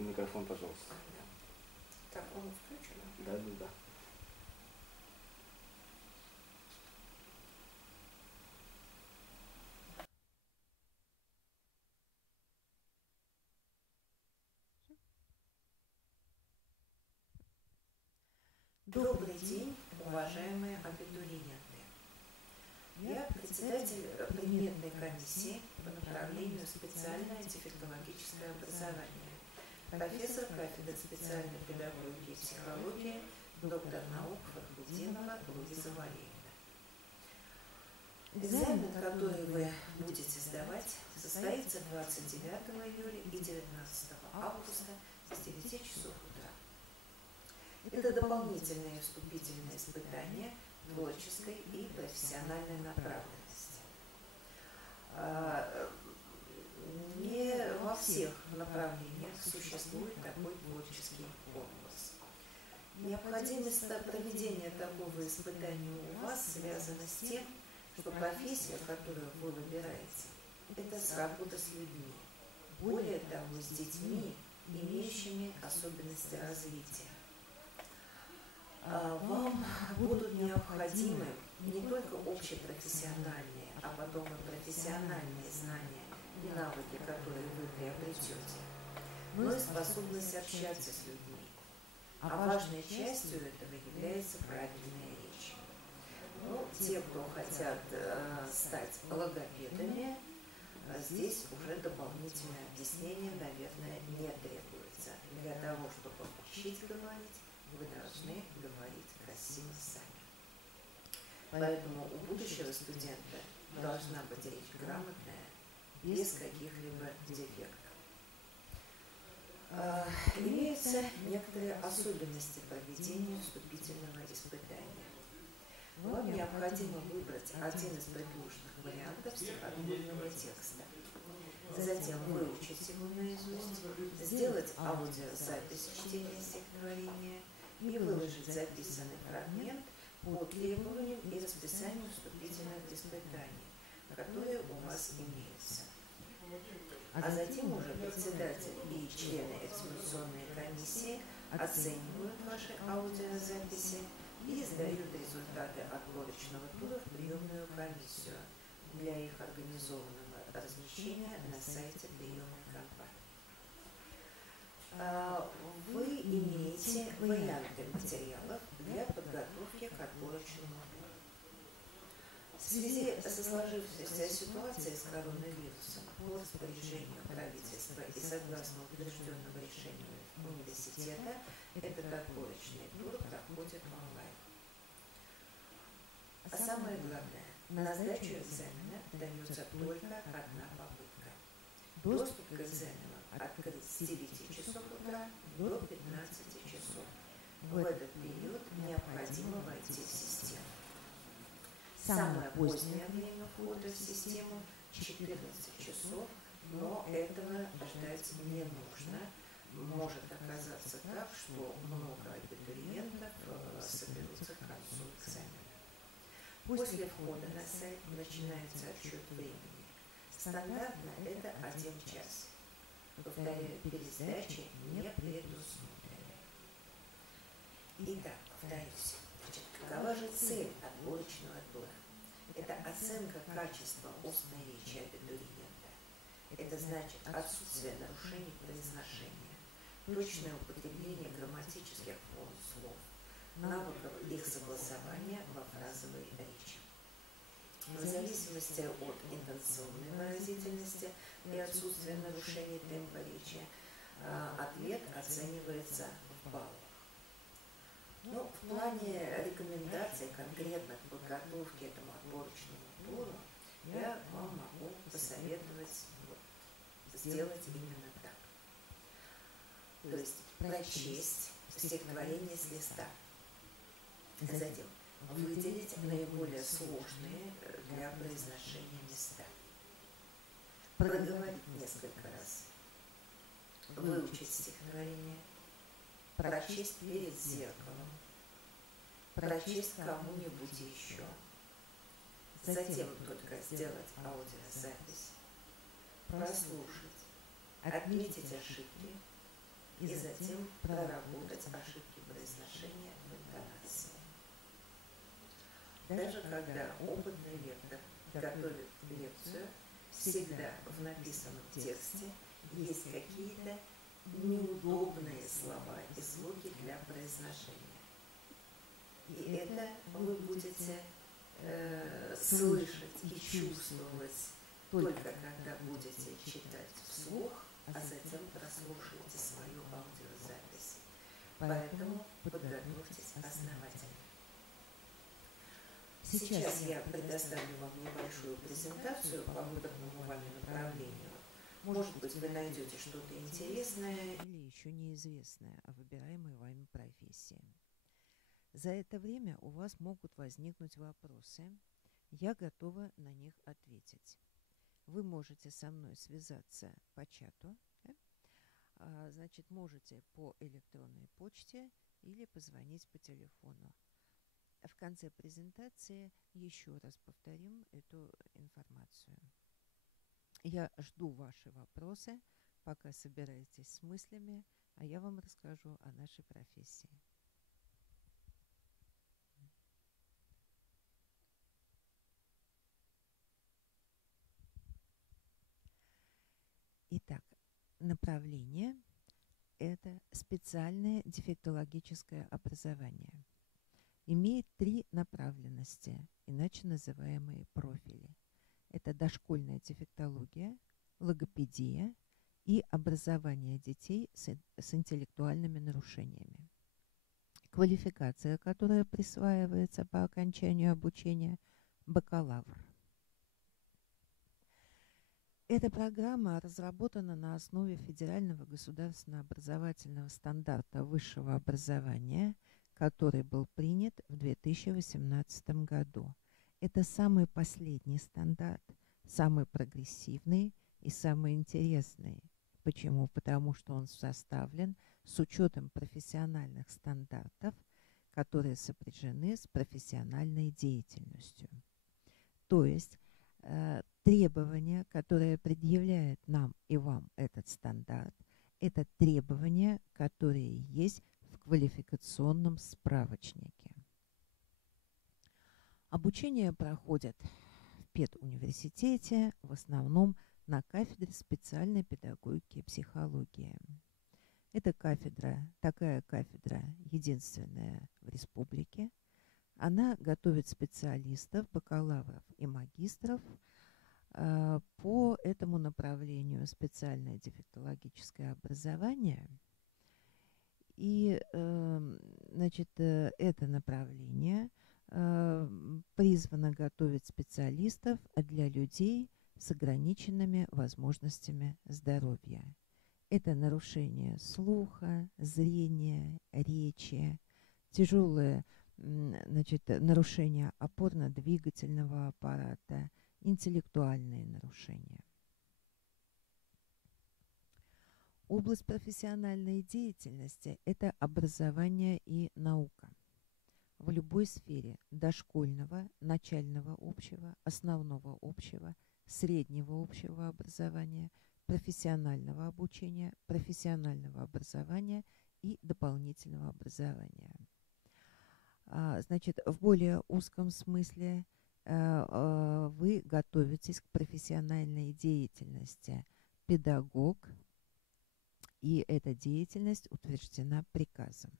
только микрофон, пожалуйста. Так, он включен? Да, да, да. Добрый день, уважаемые абитуриенты. Я председатель предметной комиссии по направлению специальное дефектологическое образование, профессор кафедры специальной педагогики и психологии, доктор наук Фахрудинова Луиза Валерьевна. Экзамен, который вы будете сдавать, состоится 29 июля и 19 августа с 9 часов утра. Это дополнительные вступительные испытания творческой и профессиональной направленности. Не во всех направлениях существует такой творческий конкурс. Необходимость проведения такого испытания у вас связана с тем, что профессия, которую вы выбираете, это работа с людьми, более того, с детьми, имеющими особенности развития. Вам будут необходимы не только общепрофессиональные, а потом и профессиональные знания и навыки, которые вы приобретете, но и способность общаться с людьми. А важной частью этого является правильная речь. Ну, те, кто хотят стать логопедами, здесь уже дополнительное объяснение, наверное, не требуется. Для того, чтобы учить говорить, вы должны говорить красиво сами. Поэтому у будущего студента должна быть речь грамотная, без каких-либо дефектов. Имеются некоторые особенности проведения вступительного испытания. Вам необходимо выбрать один из предложенных вариантов стихотворного текста. Затем выучить его наизусть, сделать аудиозапись чтения стихотворения и выложить записанный фрагмент по требованиям и расписанию вступительных испытаний, которые у вас имеются. А затем уже председатель и члены экзаменационной комиссии оценивают ваши аудиозаписи и сдают результаты отборочного тура в приемную комиссию для их организованного размещения на сайте приемной компании. Вы имеете варианты материалов для подготовки к отборочному туру. В связи со сложившейся ситуацией с коронавирусом по распоряжению правительства и согласно утвержденному решению университета, этот отборочный тур проходит онлайн. А самое главное, на сдачу экзамена дается только одна попытка. Доступ к экзамену открыт с 9 часов утра до 15 часов. В этот период необходимо войти в систему. Самое позднее время входа в систему – 14 часов, но этого ждать не нужно. Может оказаться так, что много абитуриентов соберутся к концу экзамена. После входа на сайт начинается отсчет времени. Стандартно это 1 час. Повторяю, пересдачи не предусмотрены. Итак, повторюсь, какова же цель отборочного тура? Это оценка качества устной речи абитуриента. Это значит отсутствие нарушений произношения, точное употребление грамматических слов, навыков их согласования во фразовой речи. В зависимости от интонационной выразительности и отсутствия нарушений темпа речи, ответ оценивается в баллах. Но в плане рекомендаций конкретно к подготовке к этому отборочному туру я вам могу посоветовать сделать именно так. То есть прочесть стихотворение с листа. Затем выделить наиболее сложные для произношения места. Проговорить несколько раз. Выучить стихотворение. Прочесть перед зеркалом. Прочесть кому-нибудь еще. Затем только сделать аудиозапись. Прослушать. Отметить ошибки. и затем проработать ошибки произношения в интонации. Даже когда опытный лектор готовит лекцию, всегда в написанном тексте есть какие-то неудобные слова и звуки для произношения. И это вы будете слышать и чувствовать только когда будете читать вслух, а затем прослушаете свою аудиозапись. Поэтому подготовьтесь основательно. Сейчас я предоставлю вам небольшую презентацию по выбранному вами направлению. Может быть, вы найдете что-то интересное или еще неизвестное о выбираемой вами профессии. За это время у вас могут возникнуть вопросы. Я готова на них ответить. Вы можете со мной связаться по чату, да? Значит, можете по электронной почте или позвонить по телефону. В конце презентации еще раз повторим эту информацию. Я жду ваши вопросы, пока собираетесь с мыслями, а я вам расскажу о нашей профессии. Итак, направление – это специальное дефектологическое образование. Имеет 3 направленности, иначе называемые профили. Это дошкольная дефектология, логопедия и образование детей с интеллектуальными нарушениями. Квалификация, которая присваивается по окончанию обучения – бакалавр. Эта программа разработана на основе федерального государственного образовательного стандарта высшего образования, который был принят в 2018 году. Это самый последний стандарт, самый прогрессивный и самый интересный. Почему? Потому что он составлен с учетом профессиональных стандартов, которые сопряжены с профессиональной деятельностью. То есть требования, которые предъявляет нам и вам этот стандарт, это требования, которые есть в квалификационном справочнике. Обучение проходит в педуниверситете, в основном на кафедре специальной педагогики и психологии. Эта кафедра, такая кафедра, единственная в республике. Она готовит специалистов, бакалавров и магистров по этому направлению специальное дефектологическое образование. И значит, это направление призвано готовить специалистов для людей с ограниченными возможностями здоровья. Это нарушение слуха, зрения, речи, тяжелое нарушение опорно-двигательного аппарата, интеллектуальные нарушения. Область профессиональной деятельности – это образование и наука. В любой сфере дошкольного, начального общего, основного общего, среднего общего образования, профессионального обучения, профессионального образования и дополнительного образования. Значит, в более узком смысле вы готовитесь к профессиональной деятельности педагог, и эта деятельность утверждена приказом.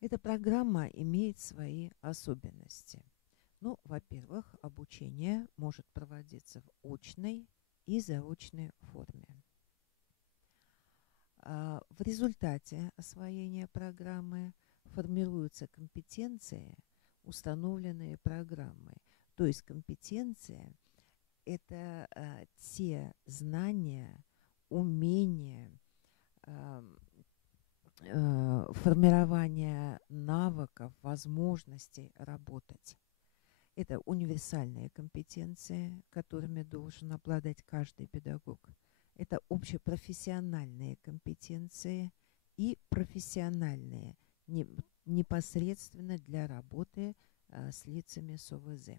Эта программа имеет свои особенности. Ну, во-первых, обучение может проводиться в очной и заочной форме. В результате освоения программы формируются компетенции, установленные программой. То есть компетенция – это те знания, умения, формирование навыков, возможностей работать. Это универсальные компетенции, которыми должен обладать каждый педагог. Это общепрофессиональные компетенции и профессиональные, непосредственно для работы с лицами с ОВЗ.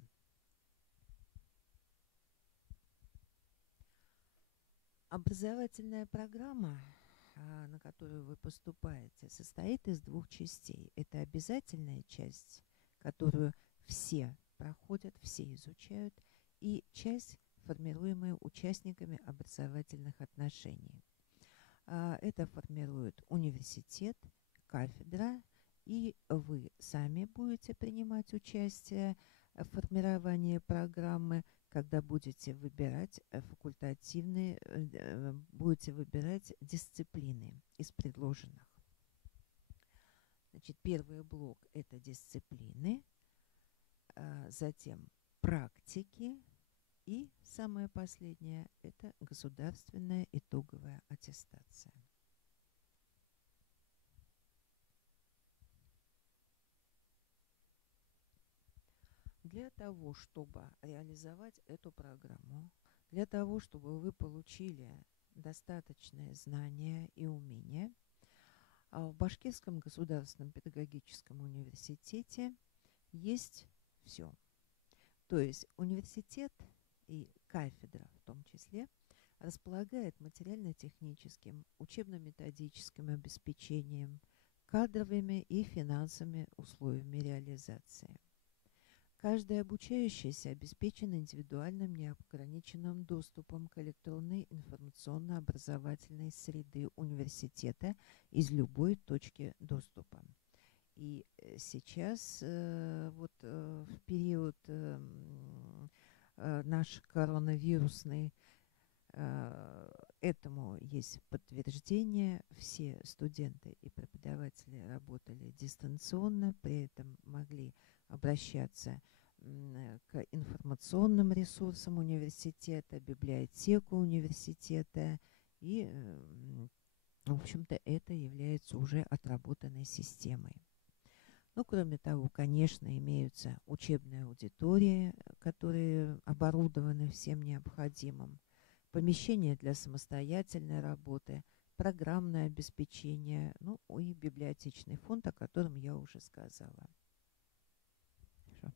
Образовательная программа, на которую вы поступаете, состоит из двух частей. Это обязательная часть, которую все проходят, все изучают, и часть, формируемая участниками образовательных отношений. Это формирует университет, кафедра, и вы сами будете принимать участие в формировании программы, когда будете выбирать будете выбирать дисциплины из предложенных. Значит, первый блок – это дисциплины, затем практики, и самое последнее – это государственная итоговая аттестация. Для того, чтобы реализовать эту программу, для того, чтобы вы получили достаточные знания и умения, в Башкирском государственном педагогическом университете есть все. То есть университет и кафедра в том числе располагает материально-техническим, учебно-методическим обеспечением, кадровыми и финансовыми условиями реализации. Каждый обучающийся обеспечен индивидуальным неограниченным доступом к электронной информационно-образовательной среды университета из любой точки доступа. И сейчас, в период наш коронавирусный, этому есть подтверждение. Все студенты и преподаватели работали дистанционно, при этом могли обращаться к информационным ресурсам университета, библиотеку университета. И, в общем-то, это является уже отработанной системой. Ну, кроме того, конечно, имеются учебные аудитории, которые оборудованы всем необходимым, помещения для самостоятельной работы, программное обеспечение, ну и библиотечный фонд, о котором я уже сказала. Хорошо.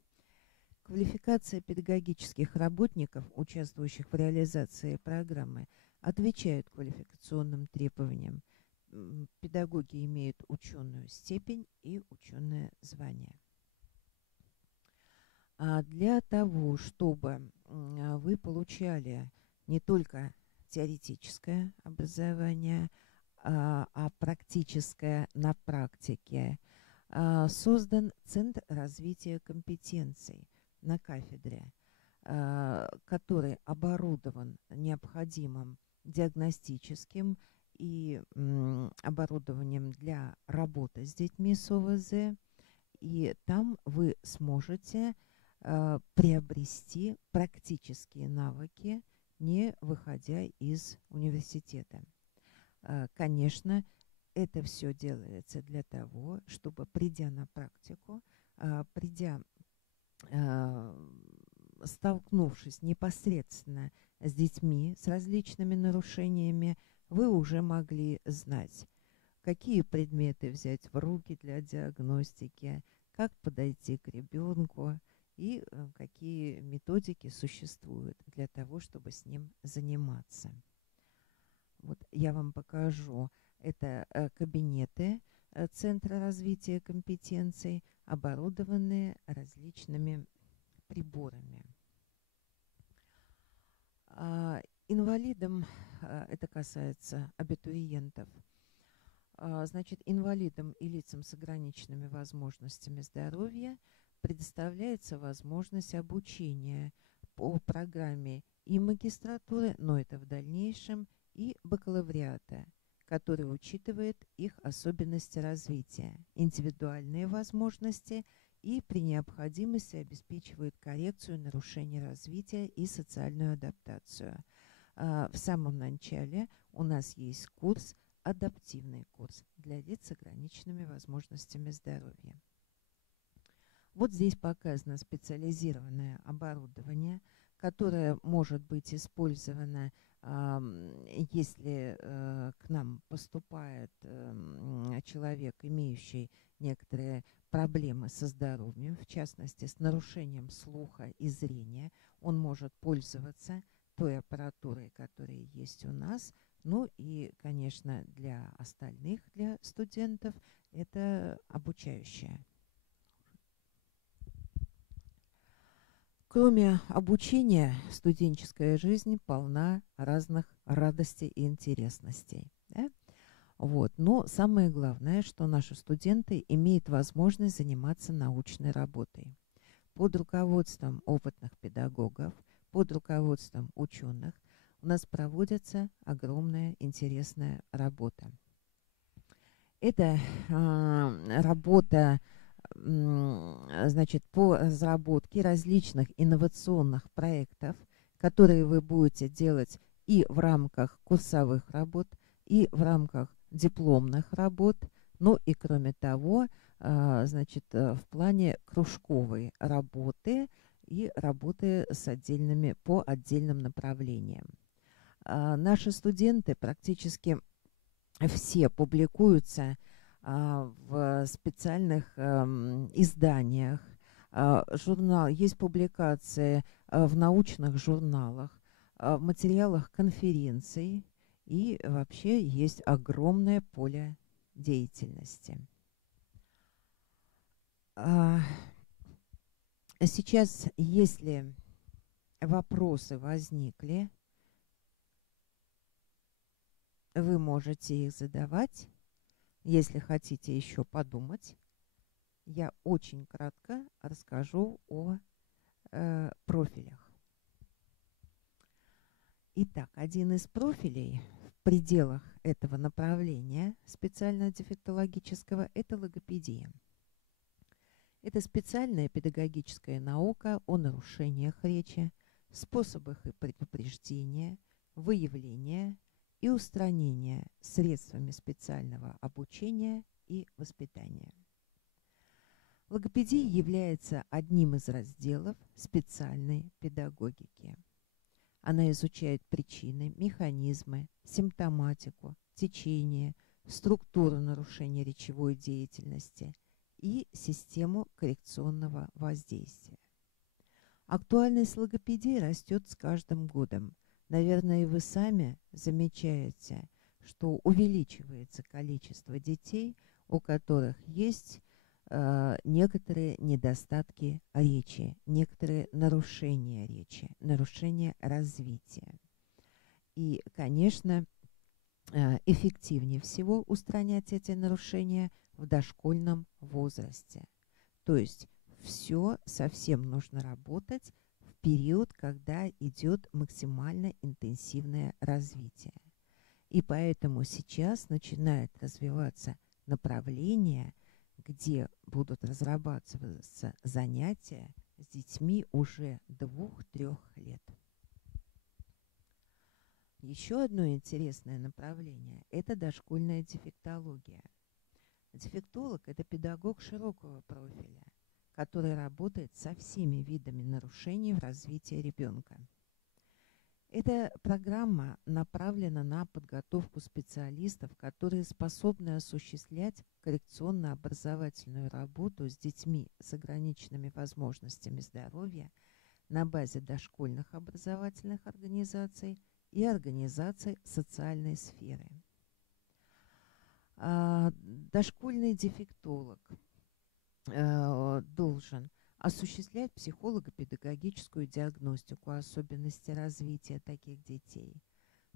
Квалификация педагогических работников, участвующих в реализации программы, отвечает квалификационным требованиям. Педагоги имеют ученую степень и ученое звание. А для того, чтобы вы получали не только теоретическое образование, а практическое на практике, создан Центр развития компетенций на кафедре, который оборудован необходимым диагностическим и оборудованием для работы с детьми с ОВЗ. И там вы сможете приобрести практические навыки, не выходя из университета. Конечно, это все делается для того, чтобы, придя на практику, столкнувшись непосредственно с детьми с различными нарушениями, вы уже могли знать, какие предметы взять в руки для диагностики, как подойти к ребенку и какие методики существуют для того, чтобы с ним заниматься. Вот я вам покажу. Это кабинеты Центра развития компетенций, оборудованные различными приборами. Инвалидам, это касается абитуриентов, значит, инвалидам и лицам с ограниченными возможностями здоровья предоставляется возможность обучения по программе и магистратуры, но это в дальнейшем, и бакалавриата, который учитывает их особенности развития, индивидуальные возможности и при необходимости обеспечивает коррекцию нарушений развития и социальную адаптацию. В самом начале у нас есть курс, адаптивный курс для лиц с ограниченными возможностями здоровья. Вот здесь показано специализированное оборудование, которое может быть использовано, если к нам поступает человек, имеющий некоторые проблемы со здоровьем, в частности, с нарушением слуха и зрения. Он может пользоваться той аппаратурой, которая есть у нас. Ну и, конечно, для остальных, для студентов, это обучающее. Кроме обучения, студенческая жизнь полна разных радостей и интересностей. Да? Вот. Но самое главное, что наши студенты имеют возможность заниматься научной работой. Под руководством опытных педагогов, под руководством ученых у нас проводится огромная интересная работа. Это работа значит, по разработке различных инновационных проектов, которые вы будете делать и в рамках курсовых работ, и в рамках дипломных работ, ну и кроме того, значит, в плане кружковой работы и работы с по отдельным направлениям. Наши студенты практически все публикуются в специальных изданиях. Есть публикации в научных журналах, в материалах конференций, и вообще есть огромное поле деятельности. Сейчас, если вопросы возникли, вы можете их задавать. Если хотите еще подумать, я очень кратко расскажу о профилях. Итак, один из профилей в пределах этого направления специально-дефектологического – это логопедия. Это специальная педагогическая наука о нарушениях речи, способах их предупреждения, выявления и устранения средствами специального обучения и воспитания. Логопедия является одним из разделов специальной педагогики. Она изучает причины, механизмы, симптоматику, течение, структуру нарушения речевой деятельности и систему коррекционного воздействия. Актуальность логопедии растет с каждым годом. Наверное, и вы сами замечаете, что увеличивается количество детей, у которых есть некоторые недостатки речи, некоторые нарушения речи, нарушения развития. И, конечно, эффективнее всего устранять эти нарушения в дошкольном возрасте. То есть все совсем нужно работать в период, когда идет максимально интенсивное развитие. И поэтому сейчас начинает развиваться направление, где будут разрабатываться занятия с детьми уже 2-3 лет. Еще одно интересное направление – это дошкольная дефектология. Дефектолог – это педагог широкого профиля, который работает со всеми видами нарушений в развитии ребенка. Эта программа направлена на подготовку специалистов, которые способны осуществлять коррекционно-образовательную работу с детьми с ограниченными возможностями здоровья на базе дошкольных образовательных организаций и организаций социальной сферы. Дошкольный дефектолог должен осуществлять психолого-педагогическую диагностику особенностей развития таких детей,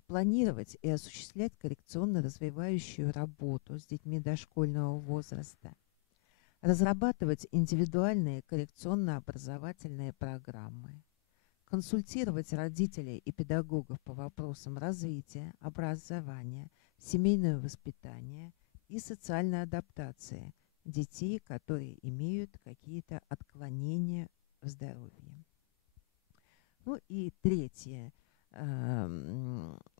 планировать и осуществлять коррекционно-развивающую работу с детьми дошкольного возраста, разрабатывать индивидуальные коррекционно-образовательные программы, консультировать родителей и педагогов по вопросам развития, образования, семейного воспитания и социальной адаптации детей, которые имеют какие-то отклонения в здоровье. Ну и третья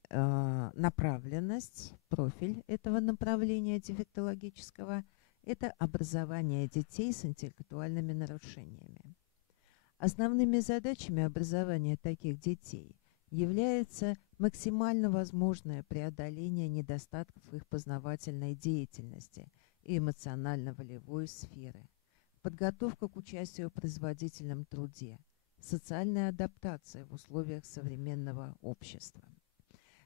направленность, профиль этого направления дефектологического – это образование детей с интеллектуальными нарушениями. Основными задачами образования таких детей является максимально возможное преодоление недостатков их познавательной деятельности и эмоционально-волевой сферы, подготовка к участию в производительном труде, социальная адаптация в условиях современного общества.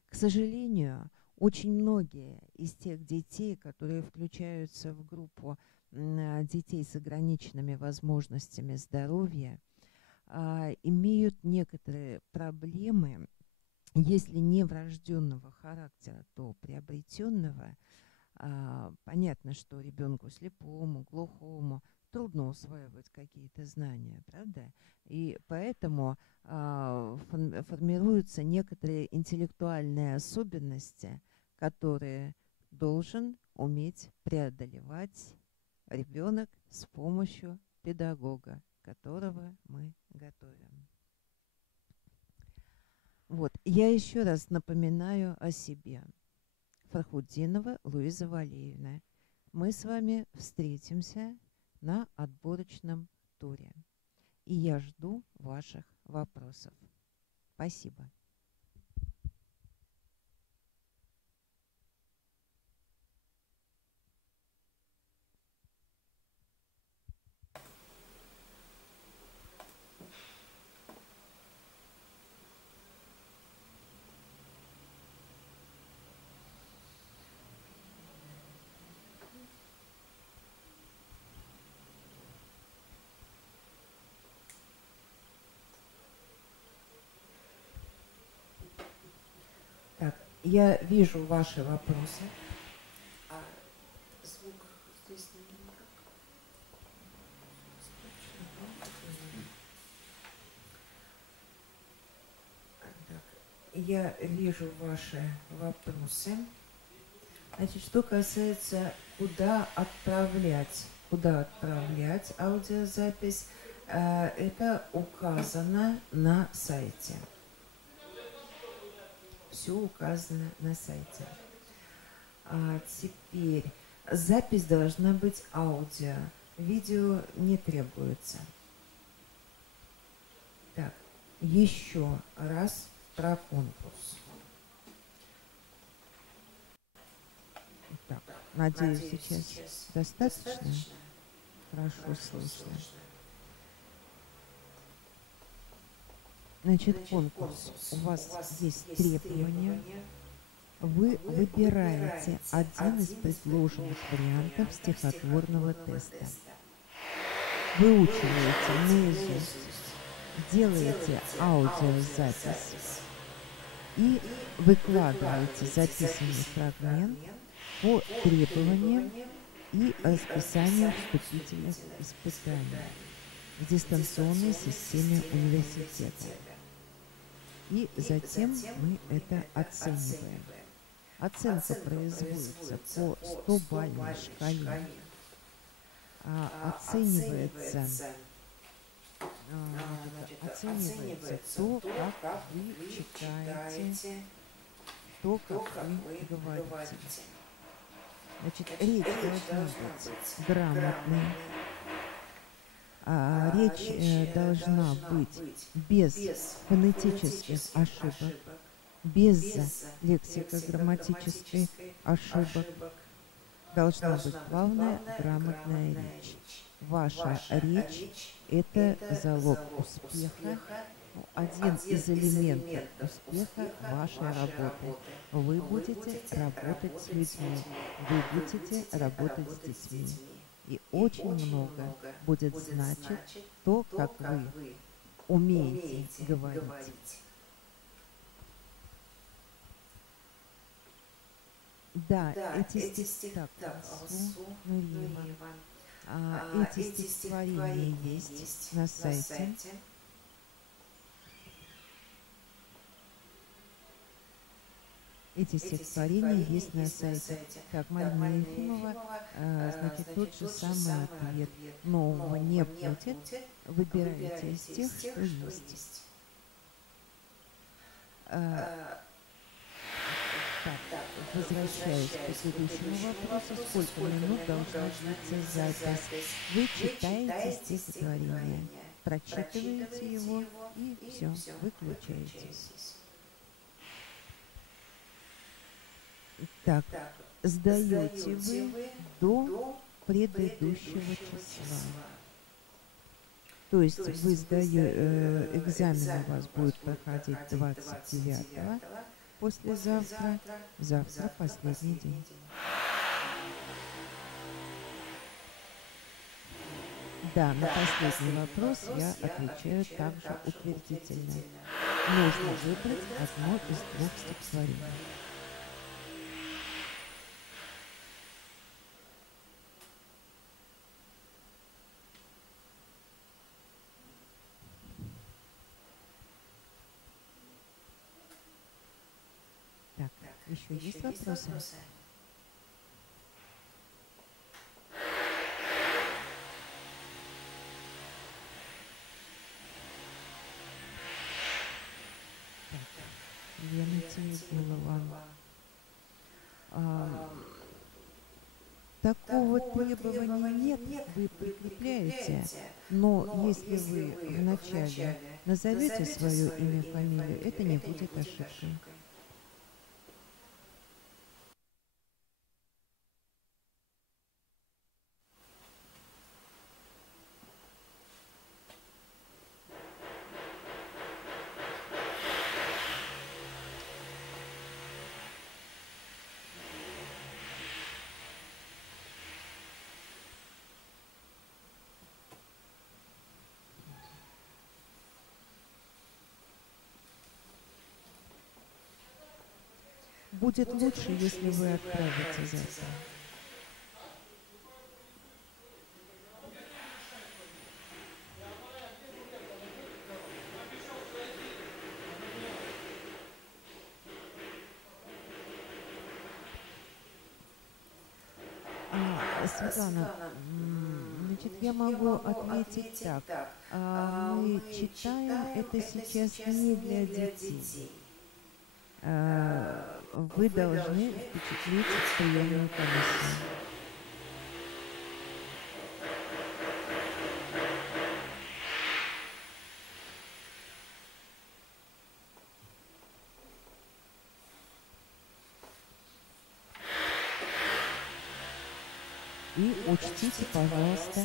К сожалению, очень многие из тех детей, которые включаются в группу детей с ограниченными возможностями здоровья, имеют некоторые проблемы, если не врожденного характера, то приобретенного. Понятно, что ребенку слепому, глухому трудно усваивать какие-то знания, правда? И поэтому формируются некоторые интеллектуальные особенности, которые должен уметь преодолевать ребенок с помощью педагога, которого мы готовим. Вот, я еще раз напоминаю о себе. Фархутдинова Луиза Валеевна. Мы с вами встретимся на отборочном туре. И я жду ваших вопросов. Спасибо. Так, я вижу ваши вопросы. А звук здесь никак. Я вижу ваши вопросы. Значит, что касается, куда отправлять аудиозапись, это указано на сайте. Все указано на сайте. Теперь запись должна быть аудио, видео не требуется. Так, еще раз про конкурс. Так, надеюсь, сейчас достаточно хорошо слышно. Значит, конкурс. У вас есть требования. Вы выбираете один из предложенных вариантов стихотворного теста. Выучиваете наизусть, делаете аудиозапись и выкладываете записанный фрагмент по требованиям и расписанию вступительных испытаний в дистанционной системе университета. И затем мы это оцениваем. Оценка производится по 100-бальной шкале. Оценивается то, как вы читаете, то, как вы говорите. Значит, речь должна быть грамотной. Речь должна быть без фонетических ошибок, без лексико-грамматических ошибок. Должна быть плавная, грамотная речь. Ваша речь – это залог успеха, один из элементов успеха вашей работы. Вы будете работать с людьми, вы будете работать с детьми. И очень много будет значить то, как вы умеете говорить. Да, эти стихотворения есть на сайте. Эти стихотворения есть на сайте. Так, Марина Ефимова, значит, тот же самый ответ. Нового не будет. Выбирайте из тех, что есть. Так, возвращаясь к предыдущему вопросу, сколько минут должна длиться запись? Вы читаете стихотворение, прочитываете его и все, выключаетесь. Так, сдаете вы до предыдущего числа. То есть вы экзамен у вас будет проходить 29-го, послезавтра, завтра последний день. Да, на последний вопрос я отвечаю также утвердительно. Нужно выбрать одно из двух стихотворений. Так, еще есть вопросы? Лена Тимигулова. Такого требования нет, вы прикрепляете, но если вы вначале назовете свое имя, фамилию, это не будет ошибкой. Будет лучше, если вы отправите завтра. Светлана, значит, я могу ответить так. Мы читаем это сейчас не для детей. Вы должны впечатлить приемную комиссию. И учтите, пожалуйста,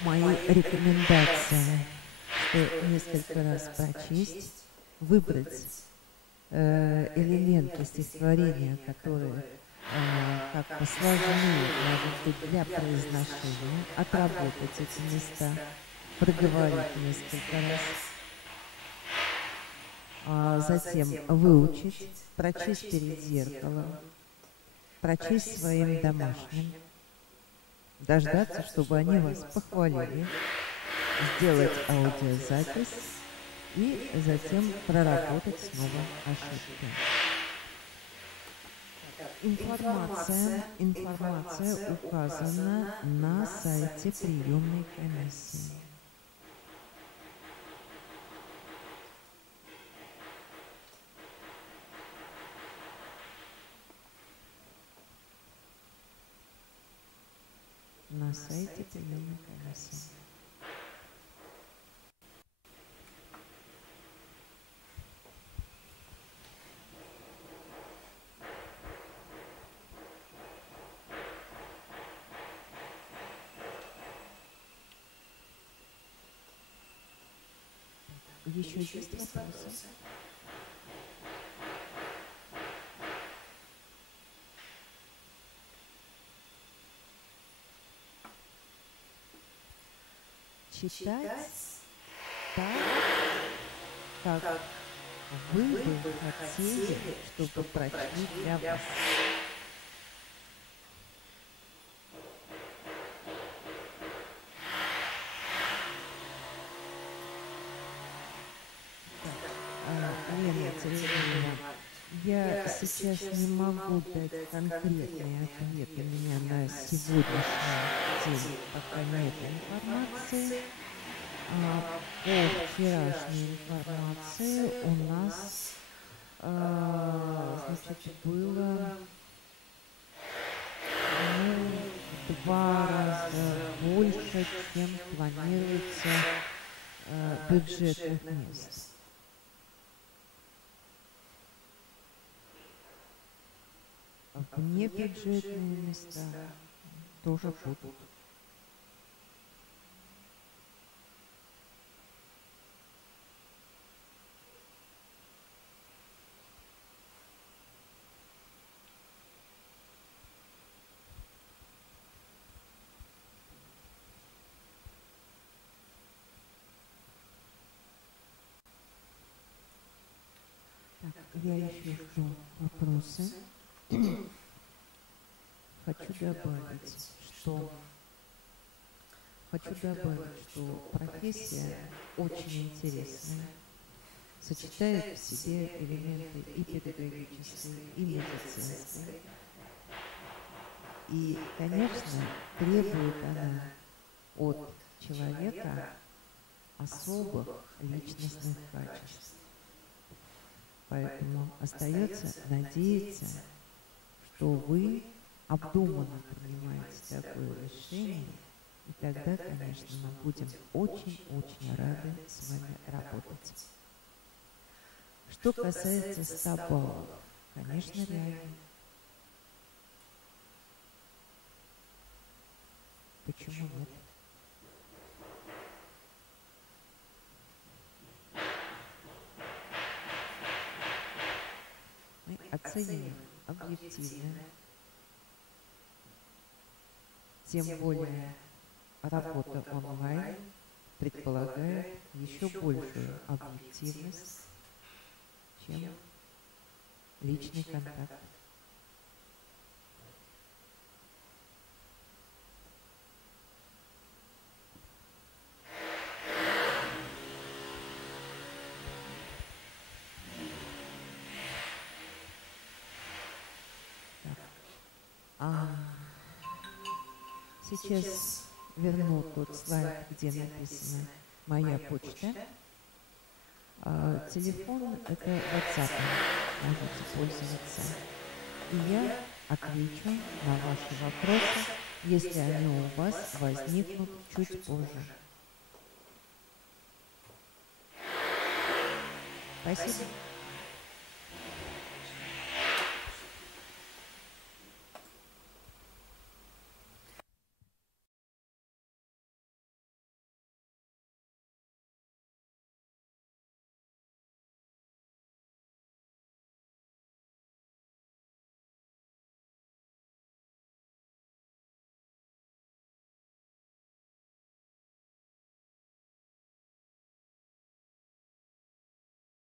мои рекомендации, что несколько раз прочесть, выбрать элементы стихотворения, которые как-то сложнее, может быть, для произношения, отработать эти места, проговорить несколько раз, затем выучить, прочесть перед зеркалом, прочесть своим домашним, дождаться, чтобы они вас похвалили, сделать аудиозапись и затем проработать снова ошибки. Информация указана на сайте приемной комиссии. На сайте приемной комиссии. Еще есть вопросы? Читать так, как вы бы хотели, чтобы прочли для вас. Лена Тимигулова, я сейчас не могу дать конкретный ответ. У меня на сегодняшний день пока нет информации. По вчерашней информации у нас значит, было в 2 раза больше, чем планируется бюджетных мест. Внебюджетные места тоже будут. я еще жду вопросы. Хочу добавить, что профессия очень интересная, сочетает в себе элементы и педагогической, и медицинской. И, конечно, требует она от человека особых личностных качеств. Поэтому остается надеяться, что вы обдуманно принимаете такое решение, и тогда, конечно, мы будем очень-очень рады с вами работать. Что касается 100 баллов, конечно, реально. Почему нет? Мы оцениваем объективно, тем более работа онлайн предполагает еще большую объективность, чем личный контакт. Сейчас верну тот слайд, где написано «Моя почта». Телефон – это WhatsApp, можете пользоваться. И я отвечу на ваши вопросы, если они у вас возникнут чуть позже. Спасибо.